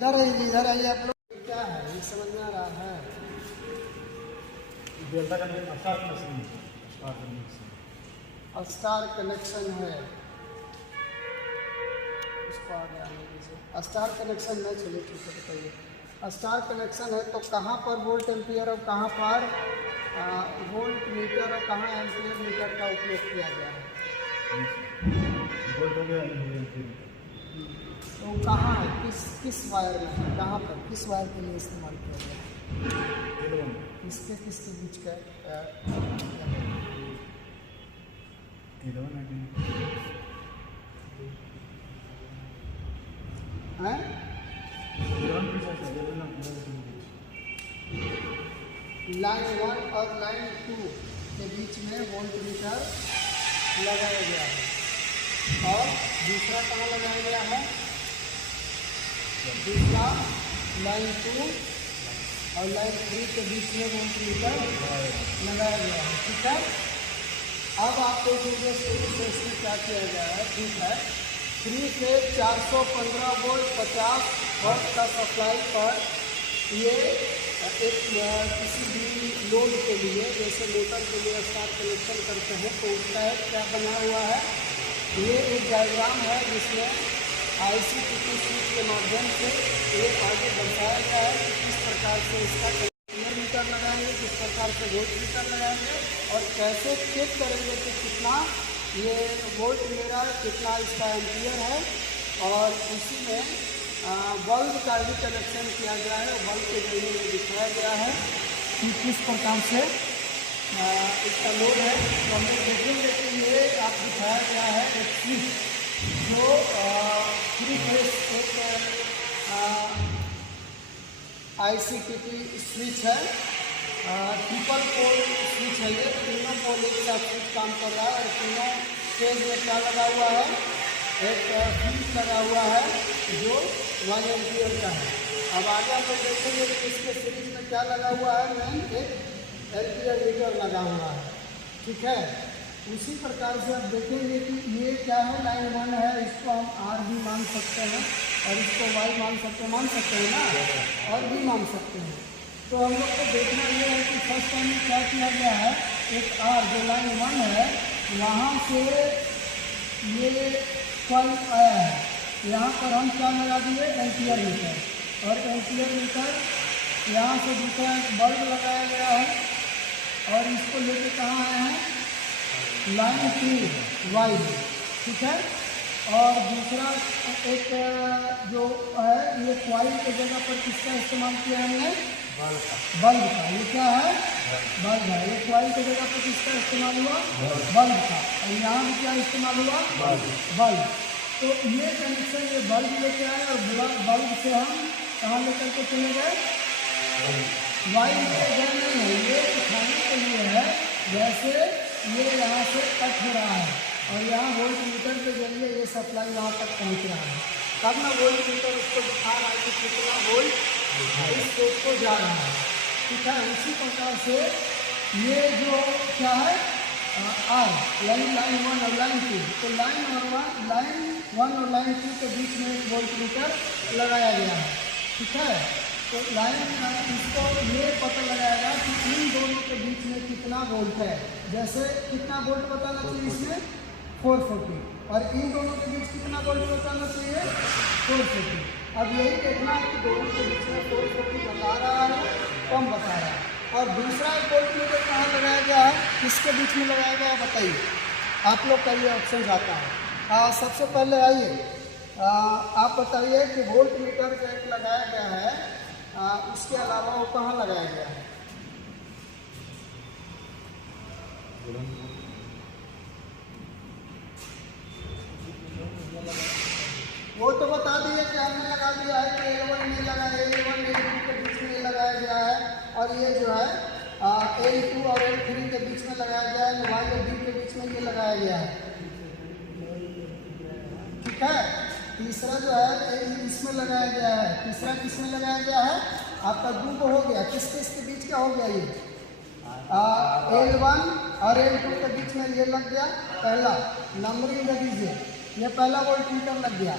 इधर आइए आप लोग। क्या है ये समझ में आ रहा है? डेल्टा कनेक्शन स्टार कनेक्शन है, उसको आगे आने दीजिए। स्टार कनेक्शन है, चलिए ठीक है बताइए। स्टार कनेक्शन है तो कहाँ पर वोल्ट एम्पियर और कहाँ पर वोल्ट मीटर और कहाँ एम्पियर मीटर का उपयोग किया गया है? वोल्ट हो गया। तो कहाँ है, किस वायर में है, कहाँ पर किस वायर के लिए इस्तेमाल किया गया है? किसके बीच का है? लाइन 1 और लाइन 2 के बीच में वोल्ट मीटर लगाया गया है। और दूसरा कहाँ लगाया गया है? दूसरा लाइन 2 और लाइन 3 के बीच में वोल्ट मीटर लगाया गया है। ठीक है, अब आपको शुरू से इसमें क्या किया गया है? ठीक है, 3 से 415 वोल्ट 50 वोल्ट का सप्लाई पर ये एक किसी भी लोड के लिए, जैसे मोटर के लिए स्टार कनेक्शन करते हैं तो उसका एक क्या बना हुआ है, ये एक डायग्राम है जिसमें ICTP स्विच के माध्यम से ये आगे दर्शाया गया है कि किस प्रकार से इसका एम्पियर मीटर लगाएंगे, किस प्रकार से वोल्ट मीटर लगाएंगे और कैसे चेक करेंगे कि कितना ये वोल्ट मेरा, कितना इसका एम्पियर है। और उसी में बल्ब का भी कनेक्शन किया गया है। बल्ब के जरिए में दिखाया गया है कि किस प्रकार से इसका लोड है। तो हम लोग देखेंगे कि ये आप दिखाया गया है एक स्विच जो 3 फेस एक ICTP स्विच है, ट्रिपल पोल स्विच है। ये तीनों पोल एक साथ स्विच काम कर रहा है और तीनों फेज में क्या लगा हुआ है, एक फ्यूज लगा हुआ है जो 1 एम्पियर का है। अब आगे आप लोग देखेंगे कि इसके सीरीज में क्या लगा हुआ है, मेन एक एम्पियर मीटर लगा हुआ है। ठीक है, उसी प्रकार से आप देखेंगे कि ये क्या है, लाइन 1 है, इसको हम R भी मान सकते हैं और इसको Y मान सकते हैं ना, और भी मान सकते हैं। तो हम लोग को देखना ये है कि फर्स्ट टाइम में क्या किया गया है, एक R जो लाइन 1 है वहाँ से ये कॉइल आया है, यहाँ पर हम क्या लगा दिए, एम्पियर मीटर। और एम्पियर मीटर यहाँ से दूसरा एक बल्ब लगाया गया है और इसको लेके कहाँ आए हैं, लाइन 3 वाई। ठीक है, और दूसरा एक जो है ये कॉइल की जगह पर किसका इस्तेमाल किया हमने, बल्ब का। ये क्या है, बल्ब है। ये कॉइल की जगह पर किसका इस्तेमाल हुआ, बल्ब का। और यहाँ भी क्या इस्तेमाल हुआ, बल्ब। तो ये कनेक्शन ये बल्ब लेके आए और बल्ब से हम कहाँ लेकर के चले गए, वाई में गए नहीं है। ये दिखाने के लिए है जैसे ये यहाँ से कट हो रहा है और यहाँ वोल्ट मीटर के जरिए ये सप्लाई वहाँ तक पहुँच रहा है। तब ना वोल्ट मीटर उसको दिखा रहा है कि कितना वोल्ट इस सोर्स को जा रहा है। ठीक है, उसी प्रकार से ये जो क्या है R यानी लाइन 1 और लाइन 2, तो लाइन 1 और लाइन 2 के बीच में एक वोल्ट मीटर लगाया गया है। ठीक है, तो लाइन इसको ये पता लगाएगा कि इन दोनों के बीच में कितना वोल्ट है। जैसे कितना वोल्ट बताना चाहिए इसमें, 440, और इन दोनों के बीच कितना वोल्ट बताना चाहिए, 440। अब यही देखना है कि दोनों के बीच में 440 बता रहा है, कम बता रहा है। और दूसरा एक वोल्ट मीटर कहाँ लगाया गया है, किसके बीच में लगाया गया है बताइए, आप लोग का ये ऑप्शन आता है। सबसे पहले आइए आप बताइए कि वोल्ट मीटर जो एक लगाया गया है उसके अलावा वो कहाँ लगाया गया है, वो तो बता दिए कि हमने लगा दिया है कि A1 में लगा, A1 A2 के बीच में लगाया गया है और ये जो है L2 और L3 के बीच में लगाया गया है, Y और B के बीच में ये लगाया गया है। ठीक है, तीसरा जो है इसमें लगाया गया है। तीसरा किसमें लगाया गया है, आपका 2 को हो गया, किसके बीच का हो गया, ये L1 और L2 के बीच में ये लग गया। पहला नंबरिंग दे दीजिए, ये पहला वोल्ट मीटर लग गया।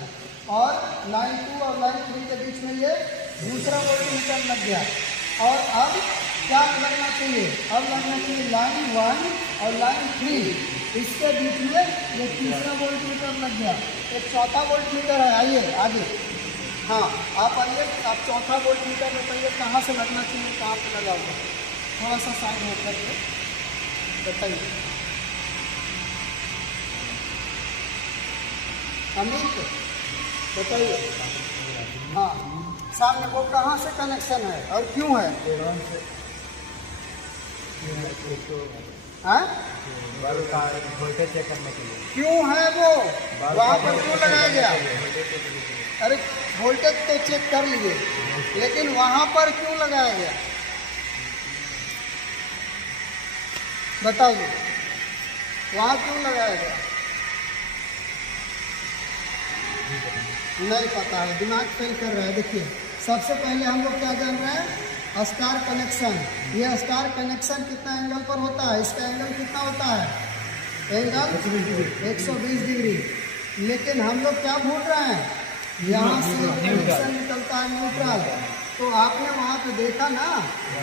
और लाइन 2 और लाइन 3 के बीच में ये दूसरा वोल्टमीटर लग गया। और अब क्या लगना चाहिए, अब लगना चाहिए लाइन 1 और लाइन 3, इसके बीच में ये तीसरा वोल्टमीटर लग गया। एक चौथा वोल्टमीटर है, आइए आगे। हाँ आप आइए, आप चौथा वोल्टमीटर बताइए कहाँ से लगना चाहिए, कहाँ पे लगा होगा, थोड़ा सा साइड होकर के बताइए। अमित बताइए। हाँ सामने वो कहाँ से कनेक्शन है और क्यों है? हाँ वोल्टेज चेक करने के लिए क्यों है वो, वहाँ पर क्यों लगाया गया? अरे वोल्टेज तो चेक कर लिए, लेकिन वहाँ पर क्यों लगाया गया बताओ जी, वहाँ क्यों लगाया गया? नहीं पता है, दिमाग फेल कर रहा है। देखिए सबसे पहले हम लोग क्या जान रहे हैं, स्टार कनेक्शन। ये स्टार कनेक्शन कितना एंगल पर होता है, इसका एंगल कितना होता है, एंगल 120 डिग्री। लेकिन हम लोग क्या भूल रहे हैं, यहाँ से कनेक्शन निकलता है न्यूट्रल। तो आपने वहाँ पे देखा ना,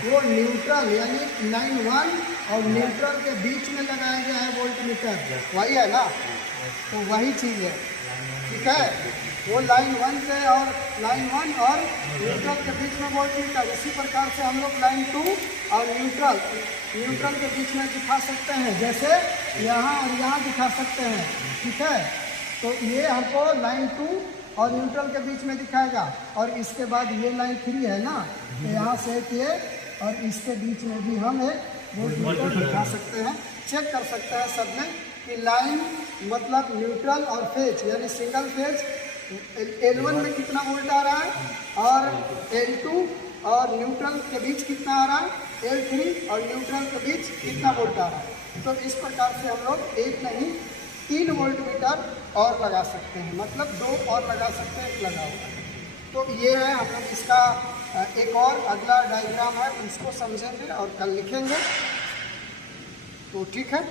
वो न्यूट्रल यानी लाइन 1 और न्यूट्रल के बीच में लगाया गया है वोल्टमीटर, वही है ना, तो वही चीज़ है, ठीक है। वो लाइन 1 से और लाइन 1 और न्यूट्रल के बीच में वोल्टमीटर। इसी प्रकार से हम लोग लाइन 2 और न्यूट्रल के बीच में दिखा सकते हैं, जैसे यहाँ और यहाँ दिखा सकते हैं, ठीक है। तो ये हमको लाइन 2 और न्यूट्रल के बीच में दिखाएगा। और इसके बाद ये लाइन 3 है ना, तो यहाँ से एक ये और इसके बीच में भी हम एक वोल्टमीटर दिखा सकते हैं, चेक कर सकते हैं सब में कि लाइन मतलब न्यूट्रल और फेज यानी सिंगल फेज L1 में कितना वोल्ट आ रहा है और L2 और न्यूट्रल के बीच कितना आ रहा है, L3 और न्यूट्रल के बीच कितना वोल्ट आ रहा है। तो इस प्रकार से हम लोग एक नहीं 3 वोल्टमीटर और लगा सकते हैं, मतलब 2 और लगा सकते हैं, एक लगा हुआ है। तो ये है हम लोग इसका एक और अगला डायग्राम है, उसको समझेंगे और कल लिखेंगे। तो ठीक है।